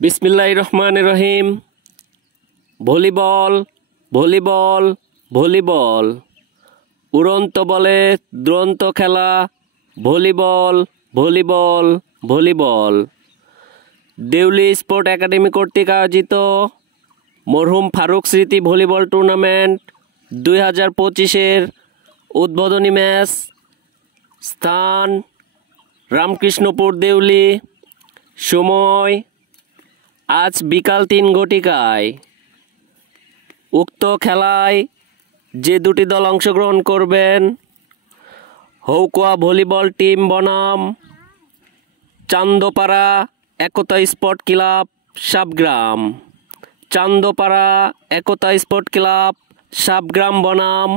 বিসমিল্লাহির রহমানির রহিম। Volleyball volleyball volleyball, উড়ন্ত বলে দুরন্ত খেলা। Volleyball volleyball volleyball. Deuli sport academy কর্তৃক আয়োজিত মরহুম ফারুক স্মৃতি ভলিবল টুর্নামেন্ট 2025-এর উদ্বোধনী ম্যাচ। স্থান রামকৃষ্ণপুর দেউলি। সময় আজ বিকাল 3 ঘটিকায়। উক্ত খেলায় যে দুটি দল অংশগ্রহণ করবেন: হৌকুয়া ভলিবল টিম বনাম চান্দপাড়া একতা স্পোর্ট ক্লাব সাবগ্রাম। চান্দপাড়া একতা স্পোর্ট ক্লাব সাবগ্রাম বনাম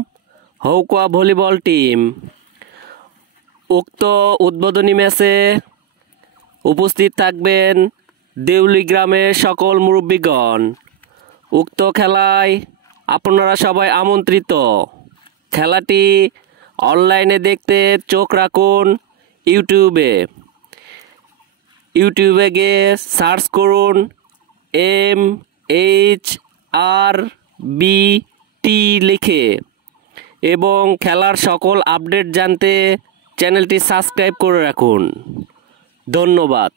হৌকুয়া ভলিবল টিম। উক্ত উদ্বোধনী ম্যাচে উপস্থিত থাকবেন দেউলি গ্রামের সকল মুরব্বীগণ। উক্ত খেলায় আপনারা সবাই আমন্ত্রিত। খেলাটি অনলাইনে দেখতে চোখ রাখুন ইউটিউবে গিয়ে সার্চ করুন MHRBT লিখে, এবং খেলার সকল আপডেট জানতে চ্যানেলটি সাবস্ক্রাইব করে রাখুন। ধন্যবাদ।